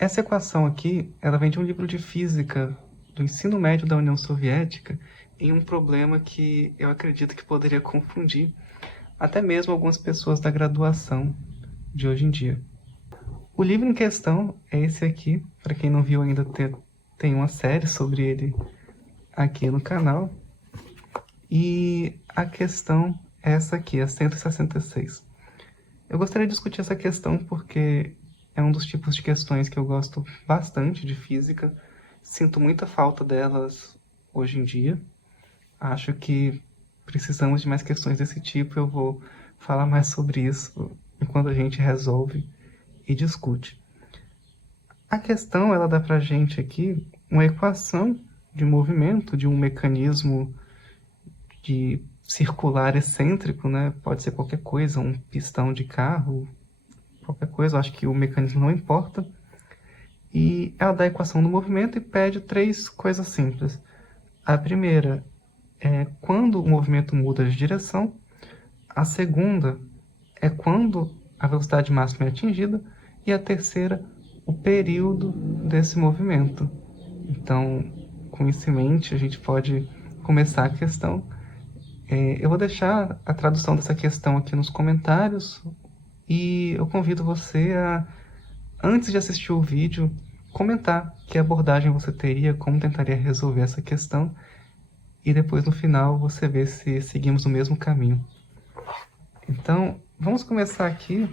Essa equação aqui, ela vem de um livro de física do ensino médio da União Soviética em um problema que eu acredito que poderia confundir até mesmo algumas pessoas da graduação de hoje em dia. O livro em questão é esse aqui, para quem não viu ainda, tem uma série sobre ele aqui no canal. E a questão é essa aqui, a 166. Eu gostaria de discutir essa questão porque é um dos tipos de questões que eu gosto bastante de física. Sinto muita falta delas hoje em dia. Acho que precisamos de mais questões desse tipo. Eu vou falar mais sobre isso enquanto a gente resolve e discute. A questão, ela dá pra gente aqui uma equação de movimento de um mecanismo de circular excêntrico, né? Pode ser qualquer coisa, um pistão de carro, qualquer coisa, eu acho que o mecanismo não importa. E ela dá a equação do movimento e pede três coisas simples. A primeira é quando o movimento muda de direção. A segunda é quando a velocidade máxima é atingida. E a terceira, o período desse movimento. Então, com isso em mente, a gente pode começar a questão. Eu vou deixar a tradução dessa questão aqui nos comentários e eu convido você a, antes de assistir o vídeo, comentar que abordagem você teria, como tentaria resolver essa questão e depois no final você vê se seguimos o mesmo caminho. Então, vamos começar aqui,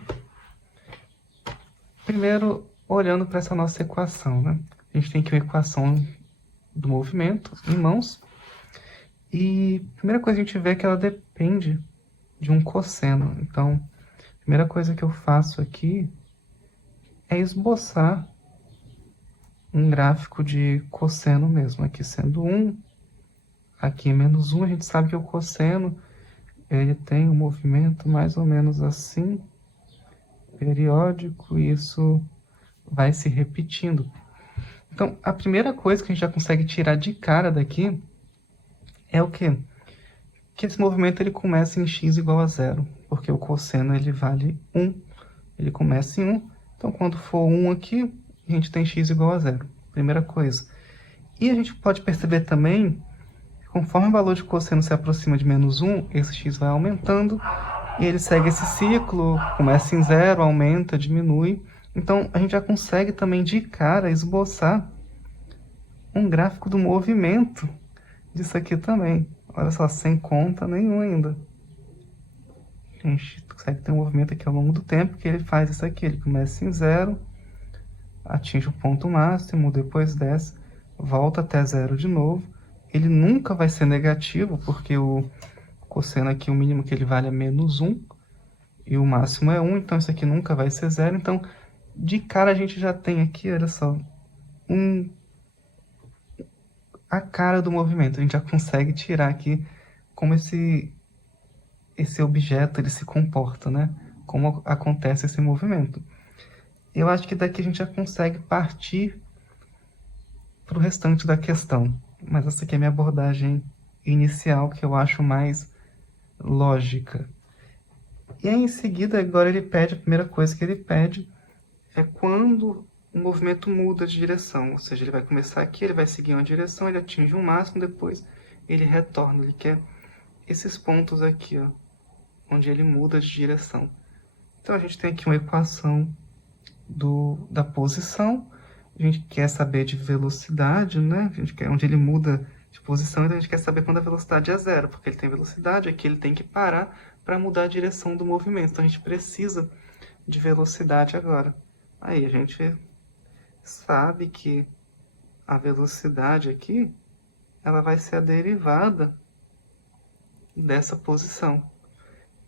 primeiro olhando para essa nossa equação, né? A gente tem aqui uma equação do movimento em mãos e a primeira coisa que a gente vê é que ela depende de um cosseno. Então, a primeira coisa que eu faço aqui é esboçar um gráfico de cosseno mesmo. Aqui sendo 1, aqui menos 1, a gente sabe que o cosseno ele tem um movimento mais ou menos assim, periódico, e isso vai se repetindo. Então, a primeira coisa que a gente já consegue tirar de cara daqui é o quê? Que esse movimento ele começa em x igual a 0, porque o cosseno ele vale 1, ele começa em 1, então quando for 1 aqui, a gente tem x igual a 0, primeira coisa. E a gente pode perceber também, conforme o valor de cosseno se aproxima de menos 1, esse x vai aumentando, e ele segue esse ciclo, começa em 0, aumenta, diminui. Então, a gente já consegue também de cara esboçar um gráfico do movimento disso aqui também. Olha só, sem conta nenhuma ainda. A gente consegue ter um movimento aqui ao longo do tempo, que ele faz isso aqui. Ele começa em 0, atinge o ponto máximo, depois desce, volta até 0 de novo. Ele nunca vai ser negativo, porque o cosseno aqui, o mínimo que ele vale é menos 1, e o máximo é 1, então isso aqui nunca vai ser 0. Então, de cara a gente já tem aqui, olha só, a cara do movimento. A gente já consegue tirar aqui como esse objeto ele se comporta, né? Como acontece esse movimento. Eu acho que daqui a gente já consegue partir para o restante da questão. Mas essa aqui é a minha abordagem inicial, que eu acho mais lógica. E aí, em seguida, agora ele pede, a primeira coisa que ele pede é quando o movimento muda de direção. Ou seja, ele vai começar aqui, ele vai seguir uma direção, ele atinge um máximo, depois ele retorna. Ele quer esses pontos aqui, ó, onde ele muda de direção. Então, a gente tem aqui uma equação da posição. A gente quer saber de velocidade, né? A gente quer onde ele muda de posição, então a gente quer saber quando a velocidade é 0, porque ele tem velocidade, aqui ele tem que parar para mudar a direção do movimento. Então, a gente precisa de velocidade agora. Aí, a gente sabe que a velocidade aqui, ela vai ser a derivada dessa posição.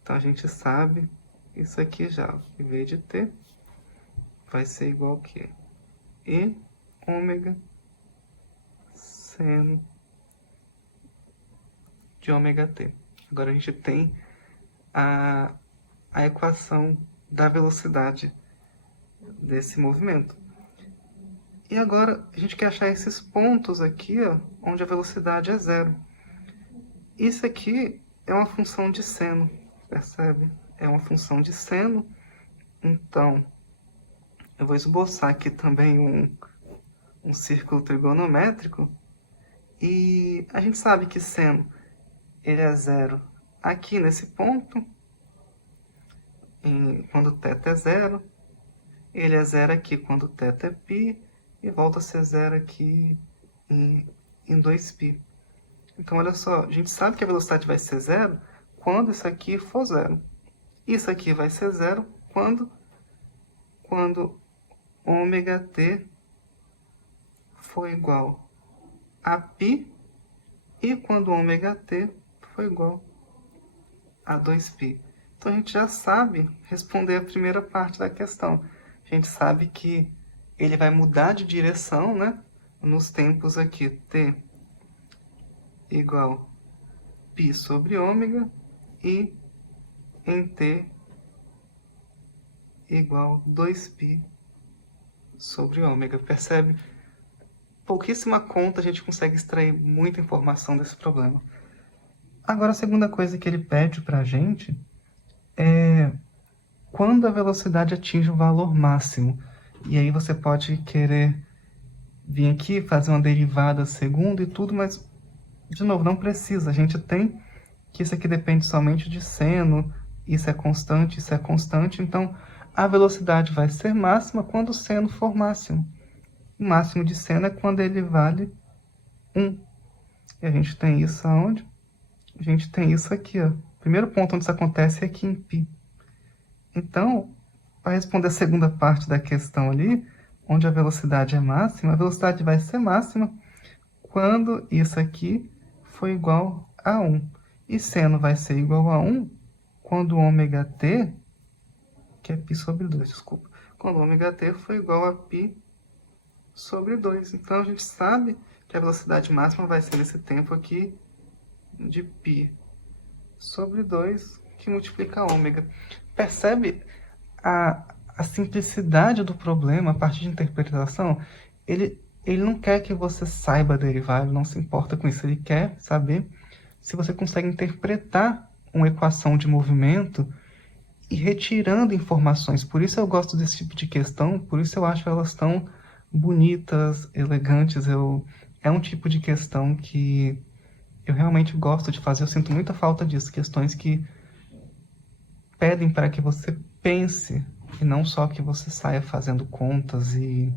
Então, a gente sabe isso aqui já. Em vez de t, vai ser igual a quê? E ômega seno de ômega t. Agora a gente tem a equação da velocidade desse movimento. E agora a gente quer achar esses pontos aqui, ó, onde a velocidade é 0. Isso aqui é uma função de seno, percebe? É uma função de seno. Então, Eu vou esboçar aqui também um círculo trigonométrico. E a gente sabe que seno ele é zero aqui nesse ponto, quando θ é zero. Ele é zero aqui quando θ é π. E volta a ser zero aqui em 2π. Então, olha só, a gente sabe que a velocidade vai ser zero quando isso aqui for zero. Isso aqui vai ser zero quando ômega-t for igual a π e quando ômega-t for igual a 2π. Então, a gente já sabe responder a primeira parte da questão. A gente sabe que ele vai mudar de direção, né? Nos tempos aqui, t igual π sobre ômega e em t igual 2π sobre ômega. Percebe? Pouquíssima conta a gente consegue extrair muita informação desse problema. Agora, a segunda coisa que ele pede para a gente é quando a velocidade atinge o valor máximo. E aí você pode querer vir aqui, fazer uma derivada segundo e tudo, mas, de novo, não precisa. A gente tem que isso aqui depende somente de seno, isso é constante, então a velocidade vai ser máxima quando o seno for máximo. O máximo de seno é quando ele vale 1. E a gente tem isso aonde? A gente tem isso aqui, ó. O primeiro ponto onde isso acontece é aqui em π. Então, para responder a segunda parte da questão ali, onde a velocidade é máxima, a velocidade vai ser máxima quando isso aqui for igual a 1. E seno vai ser igual a 1 quando ômega-t, que é π sobre 2, desculpa, quando ômega-t for igual a π sobre 2. Então, a gente sabe que a velocidade máxima vai ser nesse tempo aqui de π sobre 2, que multiplica ômega. Percebe a simplicidade do problema a partir de interpretação? Ele não quer que você saiba derivar, ele não se importa com isso. Ele quer saber se você consegue interpretar uma equação de movimento e retirando informações. Por isso eu gosto desse tipo de questão, por isso eu acho elas tão bonitas, elegantes. É um tipo de questão que eu realmente gosto de fazer. Eu sinto muita falta disso, questões que pedem para que você pense e não só que você saia fazendo contas e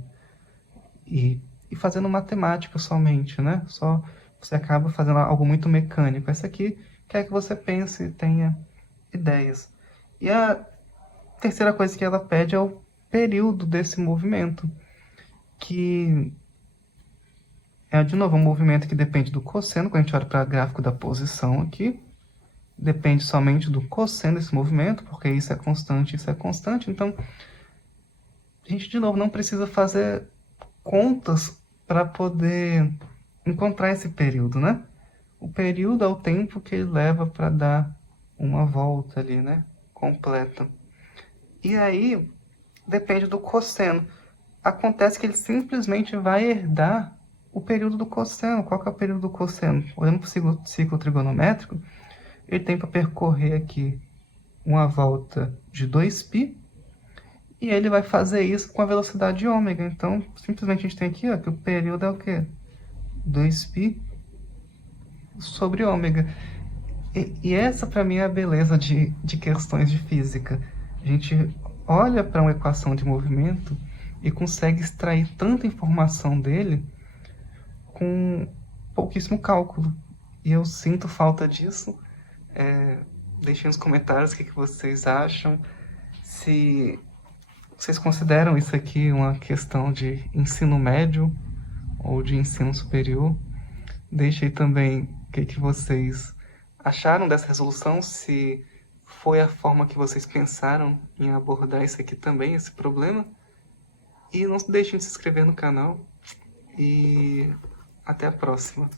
fazendo matemática somente, né? Só você acaba fazendo algo muito mecânico. Essa aqui quer que você pense e tenha ideias. E a terceira coisa que ela pede é o período desse movimento, que é, de novo, um movimento que depende do cosseno. Quando a gente olha para o gráfico da posição aqui, depende somente do cosseno desse movimento, porque isso é constante, isso é constante. Então, a gente, de novo, não precisa fazer contas para poder encontrar esse período, né? O período é o tempo que ele leva para dar uma volta ali, né? Completa. E aí, depende do cosseno. Acontece que ele simplesmente vai herdar o período do cosseno. Qual que é o período do cosseno? Olhando para o ciclo trigonométrico, ele tem para percorrer aqui uma volta de 2π, e ele vai fazer isso com a velocidade de ômega. Então, simplesmente a gente tem aqui, ó, que o período é o quê? 2π sobre ômega. E essa, para mim, é a beleza de questões de física. A gente olha para uma equação de movimento e consegue extrair tanta informação dele com pouquíssimo cálculo. E eu sinto falta disso. Deixem nos comentários o que vocês acham. Se vocês consideram isso aqui uma questão de ensino médio ou de ensino superior. Deixe aí também o que vocês acharam dessa resolução, se foi a forma que vocês pensaram em abordar isso aqui também, esse problema. E não deixem de se inscrever no canal. E até a próxima.